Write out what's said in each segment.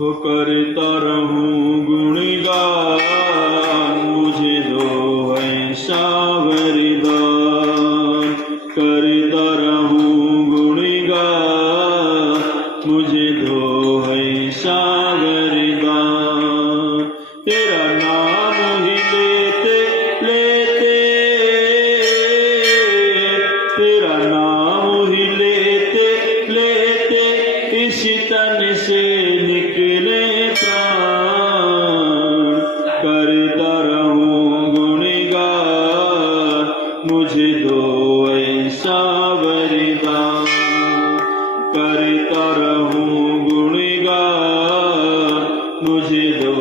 हो करता रहूं गुणगान, मुझे दो ऐसा वरदान। करता रहूं गुणगान, मुझे दो ऐसा वरदान। तेरा नाम ही लेते लेते, तेरा नाम ही लेते लेते, इस तन से निकले प्राण। करता रहूं गुणगान, मुझे दो ऐसा वरदान। करता रहूं गुणगान, मुझे दो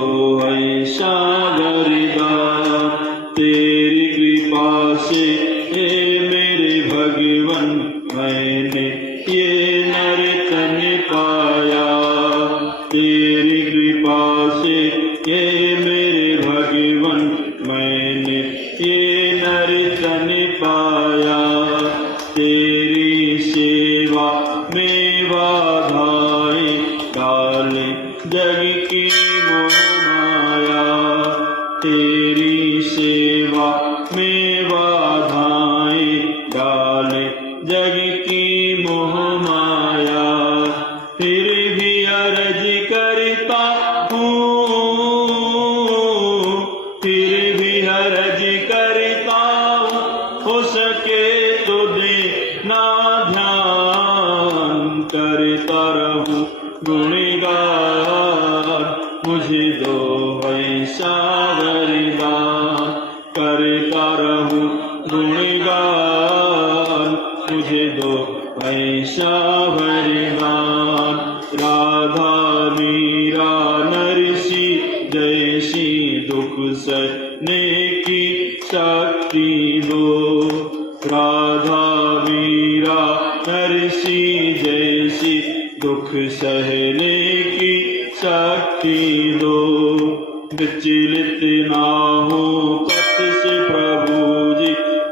ऐसा वरदान। तेरी कृपा से हे मेरे भगवन, मैंने ये नर तन पाया। तेरी कृपा से हे मेरे भगवन, मैंने ये नर तन पाया। तेरी सेवा में बाधाएं डाले जग की मोह माया। तेरी सेवा में बाधाएं डाले जग की मोह माया। फिर भी अर्ज करता हूँ, फिर भी अर्ज करता हूँ, हो सके तो देना ध्यान। करता रहूं गुणगान, मुझे दो ऐसा वरदान। करता रहूं गुणगान, मुझे दो ऐसा वरदान। राधा मीरा नरसी जैसी दुख सहने की शक्ति दो। राधा मीरा नरसी जैसी दुख सहने की शक्ति दो। विचलित ना हो पथ से प्रभु जी,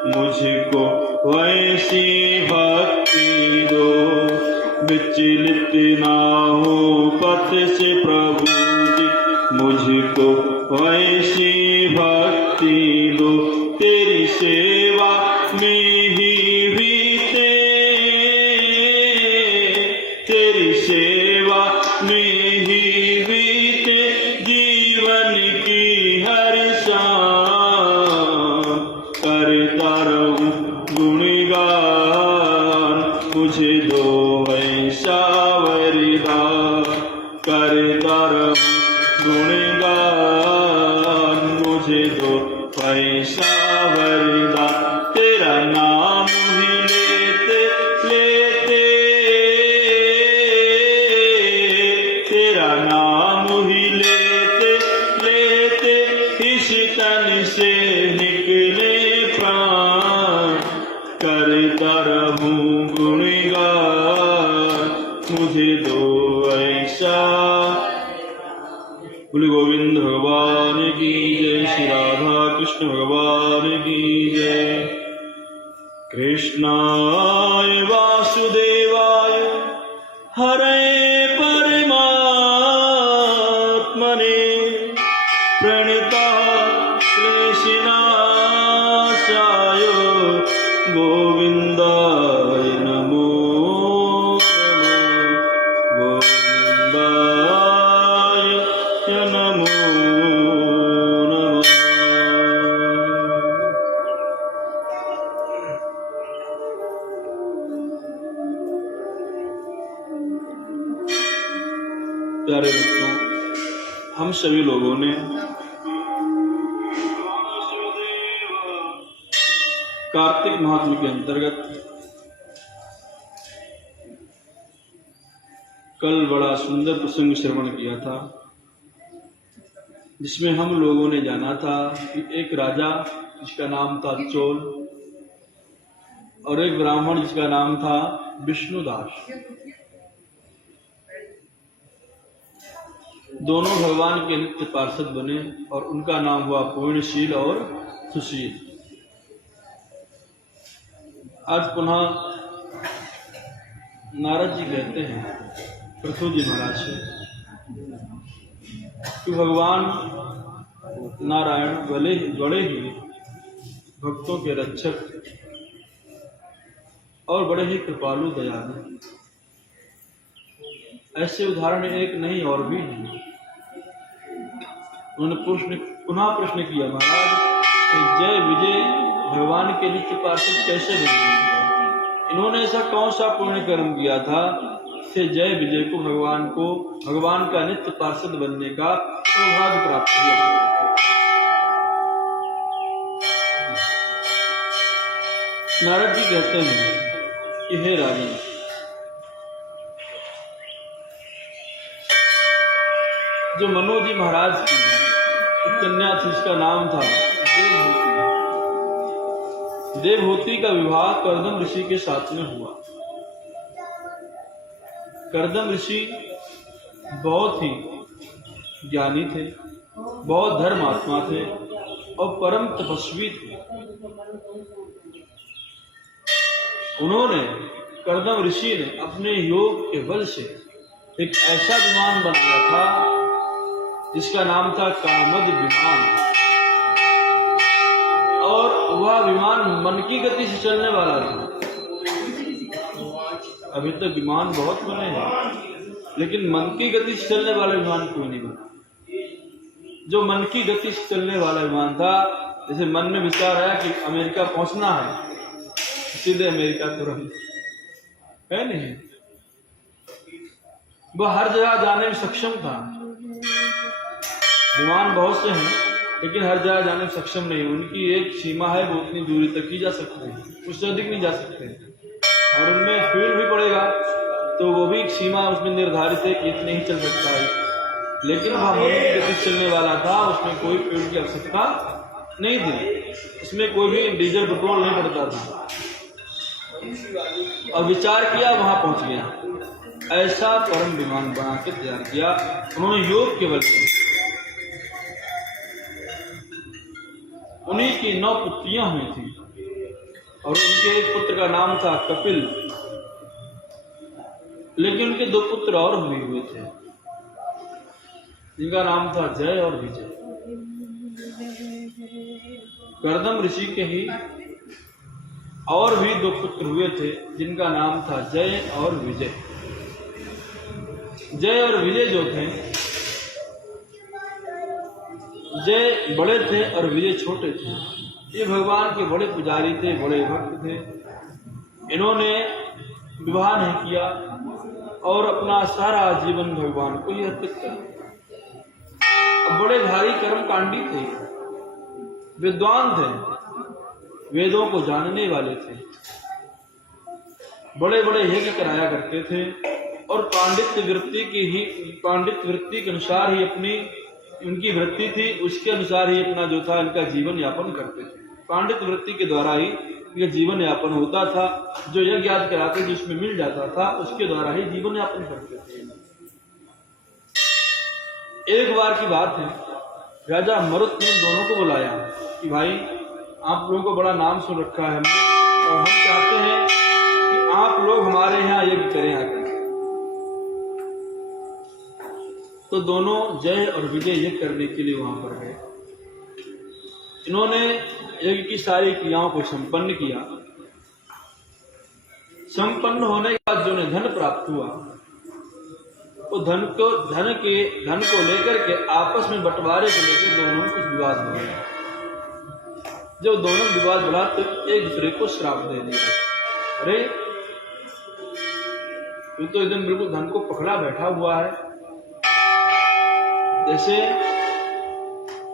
मुझको वैसी भक्ति दो। विचलित ना हो पथ से प्रभु जी, मुझको वैसी भक्ति दो। तेरी सेवा में ही बीते, तेरी सेवा में ही बीते जीवन की हर शाम। करता रहूं गुणगान, मुझे दो ऐसा वरदान। करता रहूं गुणगान, मुझे दो ऐसा वरदान। तेरा नाम ही लेते लेते, तेरा नाम ही लेते लेते, इस तन से निकले प्राण। करता रहूं गुणगान, मुझे दो ऐसा। बोले गोविंद भगवान की जय, श्री राधा कृष्ण भगवान की जय। कृष्णाय वासुदेवाय हरे परमात्मने, प्रणतः क्लेशनाशाय गोविन्दाय नमो नमः। गोविन्दाय नमो नमः। प्यारे बच्चों, हम सभी लोगों ने कार्तिक महात्म्य के अंतर्गत कल बड़ा सुंदर प्रसंग श्रवण किया था, जिसमें हम लोगों ने जाना था कि एक राजा जिसका नाम था चोल और एक ब्राह्मण जिसका नाम था विष्णुदास, दोनों भगवान के नित्य पार्षद बने और उनका नाम हुआ पूर्णशील और सुशील। आज पुनः नारद जी कहते हैं पृथु जी महाराज से कि भगवान नारायण बड़े ही भक्तों के रक्षक और बड़े ही कृपालु दयालु। ऐसे उदाहरण एक नहीं और भी हैं। उन्होंने पुनः प्रश्न किया, महाराज कि जय विजय भगवान के नित्य पार्षद कैसे बने? इन्होंने ऐसा कौन सा पुण्य कर्म किया था से जय विजय को भगवान का नित्य पार्षद बनने का सौभाग्य प्राप्त हुआ? नारद जी कहते हैं कि हे राजन, जो मनोजी महाराज की कन्या थी, इसका नाम था देवहूति का विवाह कर्दम ऋषि के साथ में हुआ। कर्दम ऋषि बहुत ही ज्ञानी थे, बहुत धर्मात्मा थे और परम तपस्वी थे। उन्होंने कर्दम ऋषि ने अपने योग के बल से एक ऐसा विमान बनाया था जिसका नाम था कामद विमान, और वह विमान मन की गति से चलने वाला था। अभी तक विमान बहुत बने हैं, लेकिन मन की गति से चलने वाला विमान कोई नहीं बना। जो मन की गति से चलने वाला विमान था, जैसे मन में विचार आया कि अमेरिका पहुंचना है, सीधे अमेरिका तुरंत, है नहीं। वह हर जगह जाने में सक्षम था। विमान बहुत से हैं, लेकिन हर जगह जाने में सक्षम नहीं। उनकी एक सीमा है, वो उतनी दूरी तक ही जा सकते हैं, उससे अधिक नहीं जा सकते। और उनमें फ्यूल भी पड़ेगा, तो वो भी एक सीमा उसमें निर्धारित है कि इतने ही चल सकता है। लेकिन वह मन की गति चलने वाला था, उसमें कोई फ्यूल की आवश्यकता नहीं थी, उसमें कोई भी डीजल पेट्रोल नहीं पड़ता था। और विचार किया, वहां पहुंच गया। ऐसा परम विमान बना के तैयार किया उन्होंने योग के बल से। उन्हीं की 9 पुत्रियां हुई थी, और उनके एक पुत्र का नाम था कपिल, लेकिन उनके 2 पुत्र और हुए थे, जिनका नाम था जय और विजय। कर्दम ऋषि के ही और भी 2 पुत्र हुए थे, जिनका नाम था जय और विजय। जय और विजय जो थे, जय बड़े थे और विजय छोटे थे। ये भगवान के बड़े पुजारी थे, बड़े भक्त थे। इन्होंने विवाह नहीं किया और अपना सारा जीवन भगवान को ही अर्पित किया। बड़े भारी कर्मकांडी थे, विद्वान थे, वेदों को जानने वाले थे, बड़े बड़े यज्ञ कराया करते थे, और पांडित्य वृत्ति के अनुसार ही उनकी वृत्ति थी, उसके अनुसार ही अपना जो था इनका जीवन यापन करते थे। पांडित्य वृत्ति के द्वारा ही इनका जीवन यापन होता था। जो यज्ञ याद कराते जिसमें मिल जाता था, उसके द्वारा ही जीवन यापन करते थे। एक बार की बात है, राजा मरुत ने दोनों को बुलाया कि भाई, आप लोगों को बड़ा नाम सुन रखा है हमने, और हम चाहते हैं कि आप लोग हमारे यहाँ यज्ञ करें आकर। तो दोनों जय और विजय यज्ञ करने के लिए वहां पर गए। इन्होंने यज्ञ की सारी क्रियाओं को संपन्न किया। संपन्न होने के बाद जो उन्हें धन प्राप्त हुआ, वो धन को लेकर के आपस में बंटवारे को लेकर दोनों में कुछ विवाद हो गया। जब दोनों विवाद बढ़ा तो एक दूसरे को श्राप दे दिया। अरे, तू तो एकदम बिल्कुल धन को पकड़ा बैठा हुआ है, जैसे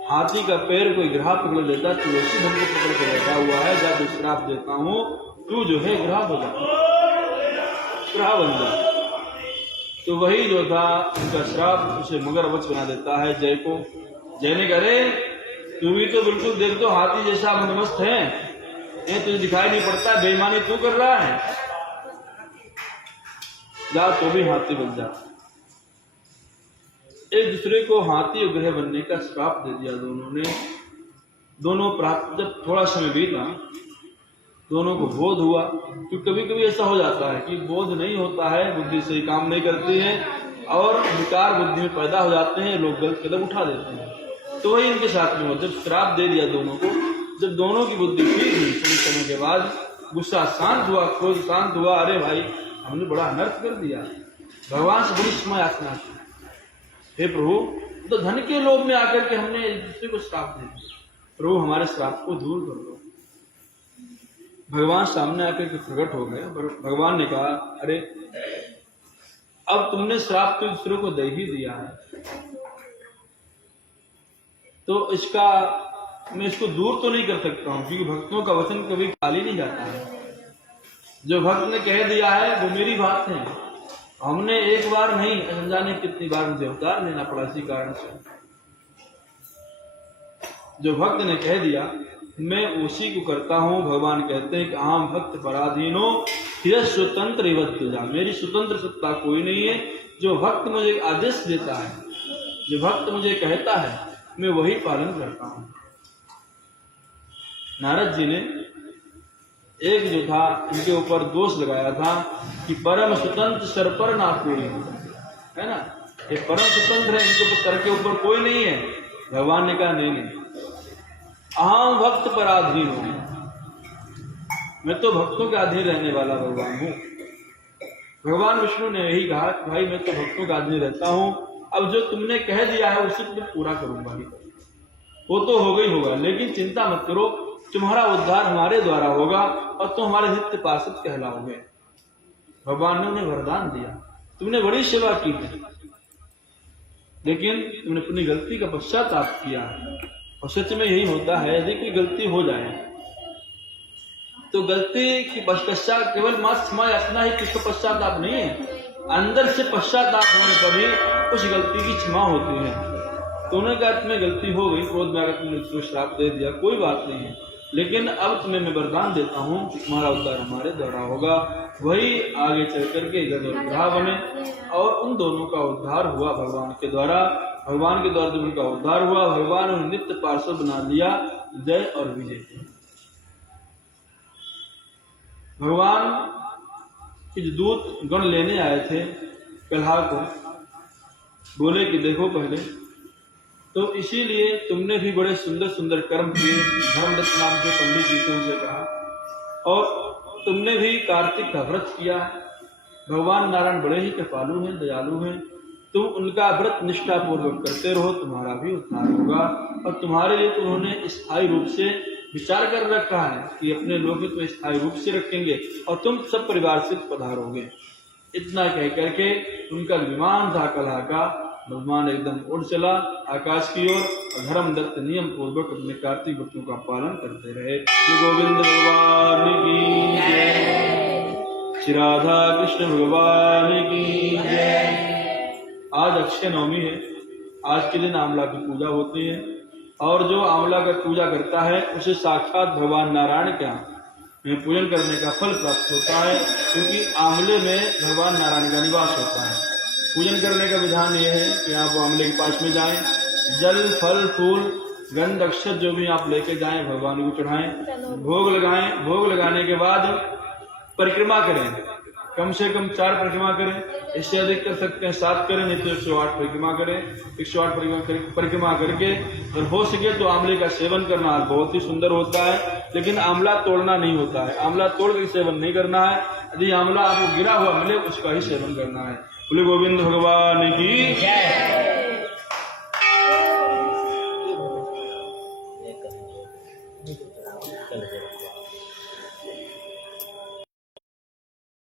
हाथी का पैर कोई ग्राह पकड़ लेता, तू उसी धन को पकड़ के बैठा हुआ है। जा तो श्राप देता हूं, तू जो है ग्राह हो जा, ग्राह बन जा। तो वही जो था उनका श्राप, उसे मगरमच्छ बना देता है जय को। जय ने करे, तू भी तो बिल्कुल देख तो हाथी जैसा मदमस्त है, ये तुझे दिखाई नहीं पड़ता, बेईमानी तू कर रहा है, जा तो भी हाथी बन जा। एक दूसरे को हाथी और ग्रह बनने का श्राप दे दिया दोनों ने। दोनों प्राप्त, जब थोड़ा समय बीता, दोनों को बोध हुआ। क्योंकि कभी कभी ऐसा हो जाता है कि बोध नहीं होता है, बुद्धि सही काम नहीं करती है, और विकार बुद्धि में पैदा हो जाते हैं, लोग गलत कदम उठा देते हैं। तो वही इनके साथ में हुआ। जब श्राप दे दिया दोनों को, जब दोनों की बुद्धि ठीक हुई थोड़ी समय के बाद, गुस्सा शांत हुआ, क्रोध शांत हुआ, अरे भाई हमने बड़ा अनर्थ कर दिया, भगवान से बड़ी क्षमा याचना की, हे प्रभु तो धन के लोभ में आकर के हमने एक दूसरे को श्राप दे दिया, प्रभु हमारे श्राप को दूर कर दो। भगवान सामने आकर के प्रकट हो गए। भगवान ने कहा, अरे अब तुमने श्राप तो दूसरे को दे ही दिया है, तो इसका मैं इसको दूर तो नहीं कर सकता हूं, क्योंकि भक्तों का वचन कभी खाली नहीं जाता है। जो भक्त ने कह दिया है वो मेरी बात है। हमने एक बार नहीं, अनजाने कितनी बार मुझे अवतार लेना पड़ा इसी कारण से। जो भक्त ने कह दिया मैं उसी को करता हूं। भगवान कहते हैं कि आम भक्त पराधीनो हिय स्वतंत्र इवत्युजा, मेरी स्वतंत्र सत्ता कोई नहीं है। जो भक्त मुझे आदेश देता है, जो भक्त मुझे कहता है, मैं वही पालन करता हूं। नारद जी ने एक जो था इनके ऊपर दोष लगाया था कि परम स्वतंत्र सर पर ना कोई है ना, ये परम स्वतंत्र है, इनके ऊपर सर के ऊपर कोई नहीं है। भगवान ने कहा नहीं, अहम भक्त पराधीन हूं, मैं तो भक्तों के अधीन रहने वाला भगवान हूं। भगवान विष्णु ने यही कहा कि भाई मैं तो भक्तों का अधीन रहता हूं, अब जो तुमने कह दिया है उसी को पूरा करूंगा ही। वो तो होगा ही होगा, लेकिन चिंता मत करो, तुम्हारा उद्धार हमारे द्वारा होगा और तुम हमारे नित्य पार्षद कहलाओगे। भगवान ने उन्हें वरदान दिया, तुमने बड़ी सेवा की है, लेकिन तुमने अपनी गलती का पश्चाताप किया है। और सच में यही होता है, यदि कोई गलती हो जाए तो गलती की पश्चाताप केवल मात्र क्षमा याचना ही, किसको पश्चाताप नहीं है, अंदर से पश्चाताप होने पर ही उस गलती की क्षमा होती है। तो उन्होंने कहा तुम्हें गलती हो गई, क्रोध में आकर तुमने उसको श्राप दे दिया, कोई बात नहीं है, लेकिन अब तुम्हें मैं वरदान देता हूँ कि तुम्हारा उद्धार हमारे द्वारा होगा। वही आगे चल करके गज और ग्रह बने और उन दोनों का उद्धार हुआ भगवान के द्वारा। भगवान के द्वारा जब उनका उद्धार हुआ, भगवान उन्हें नित्य पार्षद बना दिया, जय और विजय। भगवान के जो दूत गण लेने आए थे कलहा को, बोले कि देखो पहले तो इसीलिए तुमने भी बड़े सुंदर सुंदर कर्म किए, धर्मदत्त नाम के पंडित जी को उनसे कहा, और तुमने भी कार्तिक का व्रत किया। भगवान नारायण बड़े ही कृपालु हैं, दयालु हैं, तुम उनका व्रत निष्ठा पूर्वक करते रहो, तुम्हारा भी उद्धार होगा। और तुम्हारे लिए तो उन्होंने स्थायी रूप से विचार कर रखा है कि अपने लोग तो स्थायी रूप से रखेंगे और तुम सब परिवार से पधारोगे। इतना कह करके उनका विमान था कलहा का, भगवान एकदम उड़ चला आकाश की ओर और धर्मदत्त नियम पूर्वक अपने कार्तिक व्रतों का पालन करते रहे। श्री गोविंद भगवान की जय, श्री राधा कृष्ण भगवान की जय। आज अक्षय नवमी है, आज के दिन आंवला की पूजा होती है और जो आंवला का पूजा करता है उसे साक्षात भगवान नारायण के यहाँ पूजन करने का फल प्राप्त होता है, क्योंकि आंवले में भगवान नारायण का निवास होता है। पूजन करने का विधान यह है कि आप आंवले के पास में जाएं, जल फल फूल गंध अक्षत जो भी आप लेके जाएं भगवान को चढ़ाएं, भोग लगाएं। भोग लगाने के बाद परिक्रमा करें, कम से कम 4 परिक्रमा करें, इससे अधिक कर सकते हैं 7 करें, नहीं तो 108 परिक्रमा करें। 108 परिक्रमा करके और हो सके तो आंवले का सेवन करना बहुत ही सुंदर होता है, लेकिन आंवला तोड़ना नहीं होता है, आंवला तोड़ कर सेवन नहीं करना है। यदि आंवला आपको गिरा हुआ मिले उसका ही सेवन करना है। बोले गोविंद भगवान की।